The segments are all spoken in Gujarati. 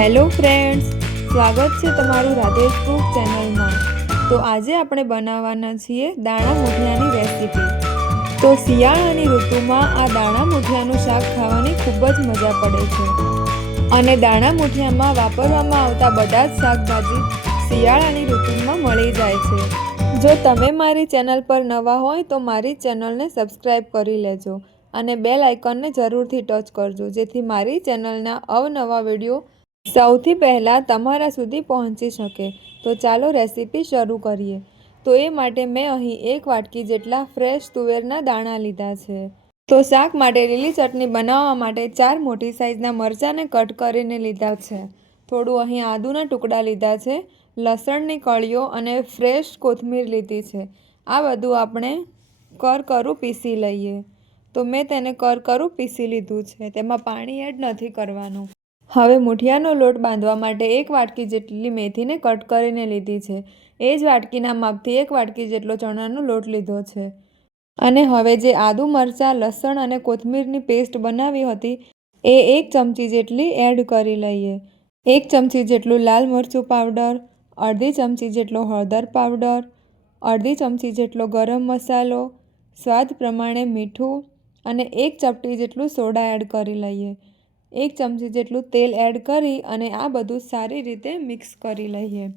હેલો ફ્રેન્ડ્સ, સ્વાગત છે તમારું રાધેશ કુક ચેનલમાં. તો આજે આપણે બનાવવાના છીએ દાણા મુઠિયાની રેસીપી. તો શિયાળાની ઋતુમાં આ દાણા મુઠિયાનું શાક ખાવાની ખૂબ જ મજા પડે છે. અને દાણા મુઠિયામાં વાપરવામાં આવતા બધા જ શાકભાજી શિયાળાની ઋતુમાં મળી જાય છે. જો તમે મારી ચેનલ પર નવા હોય તો મારી ચેનલને સબસ્ક્રાઈબ કરી લેજો અને બેલ આઇકોનને જરૂરથી ટચ કરજો, જેથી મારી ચેનલના અવનવા વીડિયો સૌથી પહેલાં તમારા સુધી પહોંચી શકે. તો ચાલો રેસીપી શરૂ કરીએ. તો એ માટે મેં અહીં એક વાટકી જેટલા ફ્રેશ તુવેરના દાણા લીધા છે. તો શાક માટે લીલી ચટણી બનાવવા માટે ચાર મોટી સાઇઝના મરચાંને કટ કરીને લીધા છે. થોડું અહીં આદુના ટુકડા લીધા છે. લસણની કળીઓ અને ફ્રેશ કોથમીર લીધી છે. આ બધું આપણે કરકરું પીસી લઈએ. તો મેં તેને કરકરું પીસી લીધું છે. તેમાં પાણી એડ નથી કરવાનું. હવે મુઠિયાનો લોટ બાંધવા માટે એક વાટકી જેટલી મેથીને કટ કરીને લીધી છે. એ જ વાટકીના માપથી એક વાટકી જેટલો ચણાનો લોટ લીધો છે. અને હવે જે આદુ મરચાં, લસણ અને કોથમીરની પેસ્ટ બનાવી હતી, એ એક ચમચી જેટલી એડ કરી લઈએ. એક ચમચી જેટલું લાલ મરચું પાવડર, અડધી ચમચી જેટલો હળદર પાવડર, અડધી ચમચી જેટલો ગરમ મસાલો, સ્વાદ પ્રમાણે મીઠું અને એક ચપટી જેટલું સોડા એડ કરી લઈએ. એક ચમચી જેટલું તેલ એડ કરી અને આ બધું સારી રીતે મિક્સ કરી લઈએ.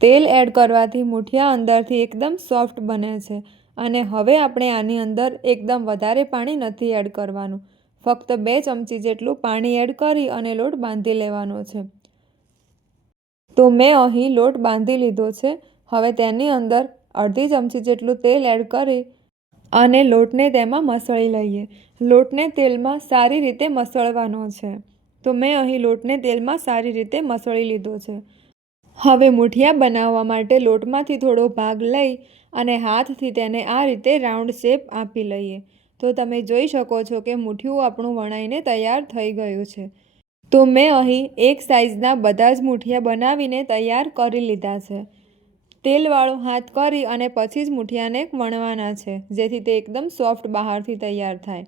તેલ એડ કરવાથી મુઠિયા અંદરથી એકદમ સોફ્ટ બને છે અને હવે આપણે આની અંદર એકદમ વધારે પાણી નથી એડ કરવાનું. ફક્ત બે ચમચી જેટલું પાણી એડ કરી અને લોટ બાંધી લેવાનો છે. તો મેં અહીં લોટ બાંધી લીધો છે. હવે તેની અંદર અડધી ચમચી જેટલું તેલ એડ કરી અને લોટને તેમાં મસળી લઈએ. લોટને તેલમાં સારી રીતે મસળવાનો છે. તો મેં અહીં લોટને તેલમાં સારી રીતે મસળી લીધો છે. હવે મુઠિયા બનાવવા માટે લોટમાંથી થોડો ભાગ લઈ અને હાથથી તેને આ રીતે રાઉન્ડ શેપ આપી લઈએ. તો તમે જોઈ શકો છો કે મુઠિયું આપણું વણાઈને તૈયાર થઈ ગયું છે. તો મેં અહીં એક સાઇઝના બધા જ મુઠિયા બનાવીને તૈયાર કરી લીધા છે. તેલવાળો હાથ કરી અને પછી જ મુઠિયાને વણવાના છે, જેથી તે એકદમ સોફ્ટ બહારથી તૈયાર થાય.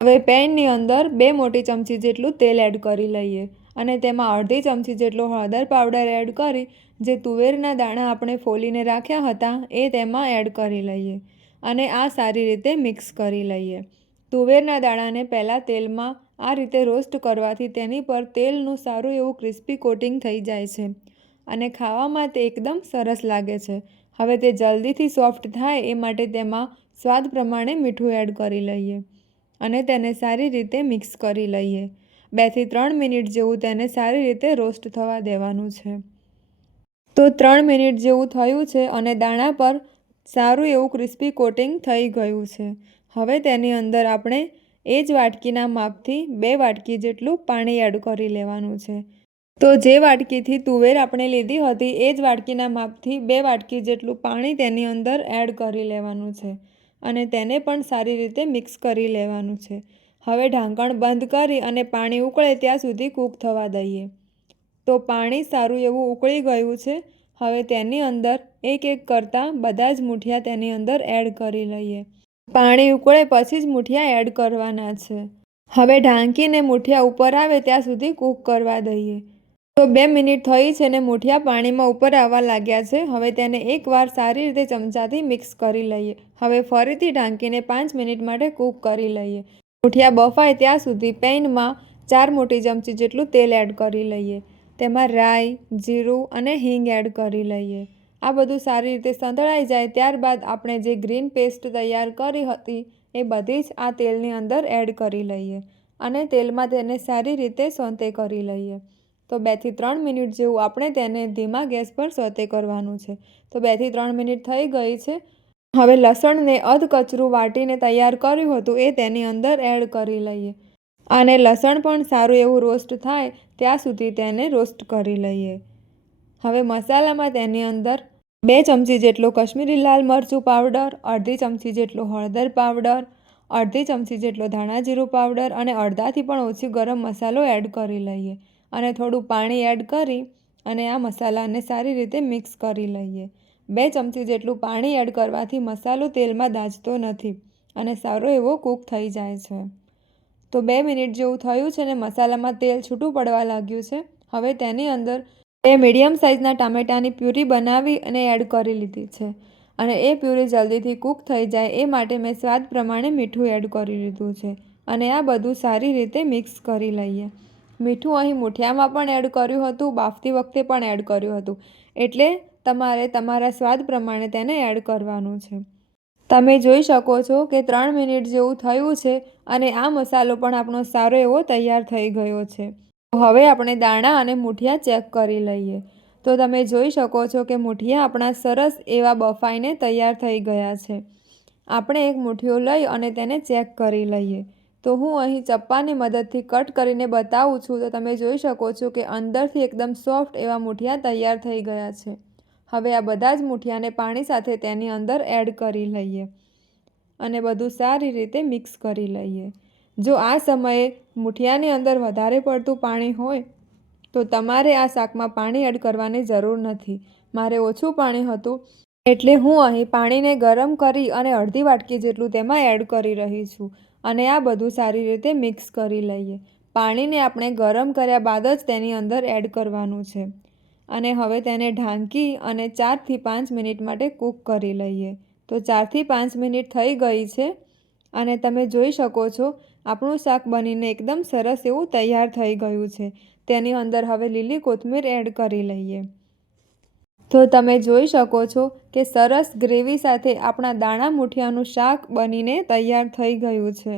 હવે પેનની અંદર બે મોટી ચમચી જેટલું તેલ એડ કરી લઈએ અને તેમાં અડધી ચમચી જેટલો હળદર પાવડર એડ કરી, જે તુવેરના દાણા આપણે ફોલીને રાખ્યા હતા, એ તેમાં એડ કરી લઈએ અને આ સારી રીતે મિક્સ કરી લઈએ. તુવેરના દાણાને પહેલાં તેલમાં આ રીતે રોસ્ટ કરવાથી તેની પર તેલનું સારું એવું ક્રિસ્પી કોટિંગ થઈ જાય છે. અને ખાવામાં તે એકદમ સરસ લાગે છે. હવે તે જલ્દીથી સોફ્ટ થાય એ માટે તેમાં સ્વાદ પ્રમાણે મીઠું એડ કરી લઈએ અને તેને સારી રીતે મિક્સ કરી લઈએ. બેથી ત્રણ મિનિટ જેવું તેને સારી રીતે રોસ્ટ થવા દેવાનું છે. તો ત્રણ મિનિટ જેવું થયું છે અને દાણા પર સારું એવું ક્રિસ્પી કોટિંગ થઈ ગયું છે. હવે તેની અંદર આપણે એ જ વાટકીના માપથી બે વાટકી જેટલું પાણી એડ કરી લેવાનું છે. તો જે વાટકીથી તુવેર આપણે લીધી હતી, એ જ વાટકીના માપથી બે વાટકી જેટલું પાણી તેની અંદર એડ કરી લેવાનું છે અને તેને પણ સારી રીતે મિક્સ કરી લેવાનું છે. હવે ઢાંકણ બંધ કરી અને પાણી ઉકળે ત્યાં સુધી કૂક થવા દઈએ. તો પાણી સારું એવું ઉકળી ગયું છે, હવે તેની અંદર એક એક કરતાં બધા જ મૂઠિયા તેની અંદર એડ કરી લઈએ. પાણી ઉકળે પછી જ મૂઠિયા એડ કરવાના છે. હવે ઢાંકીને મૂઠિયા ઉપર આવે ત્યાં સુધી કૂક કરવા દઈએ. તો બે મિનિટ થઈ છે ને મૂઠિયા પાણીમાં ઉપર આવવા લાગ્યા છે. હવે તેને એકવાર સારી રીતે ચમચાથી મિક્સ કરી લઈએ. હવે ફરીથી ઢાંકીને પાંચ મિનિટ માટે કૂક કરી લઈએ. મુઠિયા બફાય ત્યાં સુધી પેનમાં ચાર મોટી ચમચી જેટલું તેલ એડ કરી લઈએ. તેમાં રાઈ, જીરું અને હિંગ એડ કરી લઈએ. આ બધું સારી રીતે સંતળાઈ જાય ત્યારબાદ આપણે જે ગ્રીન પેસ્ટ તૈયાર કરી હતી એ બધી જ આ તેલની અંદર એડ કરી લઈએ અને તેલમાં તેને સારી રીતે સોંતે કરી લઈએ. તો બેથી ત્રણ મિનિટ જેવું આપણે તેને ધીમા ગેસ પર સોતે કરવાનું છે. તો બેથી ત્રણ મિનિટ થઈ ગઈ છે. હવે લસણને અધકચરું વાટીને તૈયાર કર્યું હતું એ તેની અંદર એડ કરી લઈએ. અને લસણ પણ સારું એવું રોસ્ટ થાય ત્યાં સુધી તેને રોસ્ટ કરી લઈએ. હવે મસાલામાં તેની અંદર બે ચમચી જેટલો કશ્મીરી લાલ મરચું પાવડર, અડધી ચમચી જેટલો હળદર પાવડર, અડધી ચમચી જેટલો ધાણા જીરું પાવડર અને અડધાથી પણ ઓછી ગરમ મસાલો એડ કરી લઈએ. અને થોડું પાણી એડ કરી અને આ મસાલાને સારી રીતે મિક્સ કરી લઈએ. બે ચમચી જેટલું પાણી એડ કરવાથી મસાલો તેલમાં દાજતો નથી અને સારો એવો કૂક થઈ જાય છે. તો બે મિનિટ જેવું થયું છે ને મસાલામાં તેલ છૂટું પડવા લાગ્યું છે. હવે તેની અંદર બે મીડિયમ સાઇઝના ટામેટાની પ્યુરી બનાવી અને એડ કરી લીધી છે. અને એ પ્યુરી જલ્દીથી કૂક થઈ જાય એ માટે મેં સ્વાદ પ્રમાણે મીઠું એડ કરી લીધું છે. અને આ બધું સારી રીતે મિક્સ કરી લઈએ. મીઠું અહીં મૂઠિયામાં પણ એડ કર્યું હતું, બાફતી વખતે પણ એડ કર્યું હતું. એટલે તમારે તમારા સ્વાદ પ્રમાણે તેને એડ કરવાનું છે. તમે જોઈ શકો છો કે ત્રણ મિનિટ જેવું થયું છે અને આ મસાલો પણ આપણો સારો એવો તૈયાર થઈ ગયો છે. હવે આપણે દાણા અને મૂઠિયા ચેક કરી લઈએ. તો તમે જોઈ શકો છો કે મૂઠિયા આપણા સરસ એવા બફાઈને તૈયાર થઈ ગયા છે. આપણે એક મૂઠિયો લઈ અને તેને ચેક કરી લઈએ. તો હું અહીં ચપ્પાની મદદથી કટ કરીને બતાવું છું. તો તમે જોઈ શકો છો કે અંદરથી એકદમ સોફ્ટ એવા મૂઠિયા તૈયાર થઈ ગયા છે. હવે આ બધા જ મૂઠિયાને પાણી સાથે તેની અંદર એડ કરી લઈએ અને બધું સારી રીતે મિક્સ કરી લઈએ. જો આ સમયે મૂઠિયાની અંદર વધારે પડતું પાણી હોય, તો તમારે આ શાકમાં પાણી એડ કરવાની જરૂર નથી. મારે ઓછું પાણી હતું, એટલે હું અહીં પાણીને ગરમ કરી અને અડધી વાટકી જેટલું તેમાં એડ કરી રહી છું. અને આ બધું સારી રીતે મિક્સ કરી લઈએ. પાણીને આપણે ગરમ કર્યા બાદ જ તેની અંદર એડ કરવાનું છે. અને હવે તેને ઢાંકી અને ચારથી પાંચ મિનિટ માટે કૂક કરી લઈએ. તો ચારથી પાંચ મિનિટ થઈ ગઈ છે અને તમે જોઈ શકો છો, આપણું શાક બનીને એકદમ સરસ એવું તૈયાર થઈ ગયું છે. તેની અંદર હવે લીલી કોથમીર એડ કરી લઈએ. તો તમે જોઈ શકો છો કે સરસ ગ્રેવી સાથે આપણા દાણા મૂઠિયાનું શાક બનીને તૈયાર થઈ ગયું છે.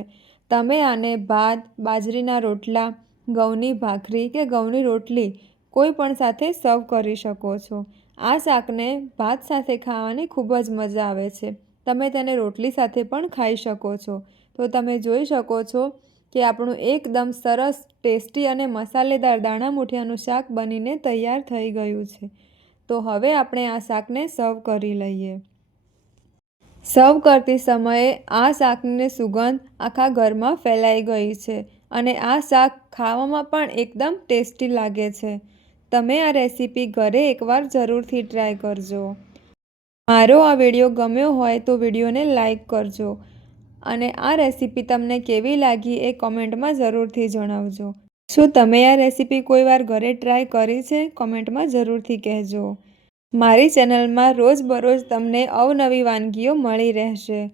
તમે આને ભાત, બાજરીના રોટલા, ઘઉંની ભાખરી કે ઘઉંની રોટલી કોઈ પણ સાથે સર્વ કરી શકો છો. આ શાકને ભાત સાથે ખાવાની ખૂબ જ મજા આવે છે. તમે તેને રોટલી સાથે પણ ખાઈ શકો છો. તો તમે જોઈ શકો છો કે આપણું એકદમ સરસ ટેસ્ટી અને મસાલેદાર દાણા મૂઠિયાનું શાક બનીને તૈયાર થઈ ગયું છે. તો હવે આપણે આ શાકને સર્વ કરી લઈએ. સર્વ કરતી સમયે આ શાકની સુગંધ આખા ઘરમાં ફેલાઈ ગઈ છે અને આ શાક ખાવામાં પણ એકદમ ટેસ્ટી લાગે છે. તમે આ રેસીપી ઘરે એકવાર જરૂરથી ટ્રાય કરજો. મારો આ વીડિયો ગમ્યો હોય તો વિડીયોને લાઈક કરજો અને આ રેસીપી તમને કેવી લાગી એ કોમેન્ટમાં જરૂરથી જણાવજો. શું તમે આ રેસીપી કોઈ વાર ઘરે ટ્રાય કરી છે? કોમેન્ટમાં જરૂરથી કહેજો. મારી ચેનલમાં રોજબરોજ તમને અવનવી વાનગીઓ મળી રહેશે.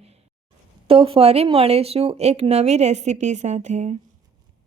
તો ફરી મળીશું એક નવી રેસીપી સાથે.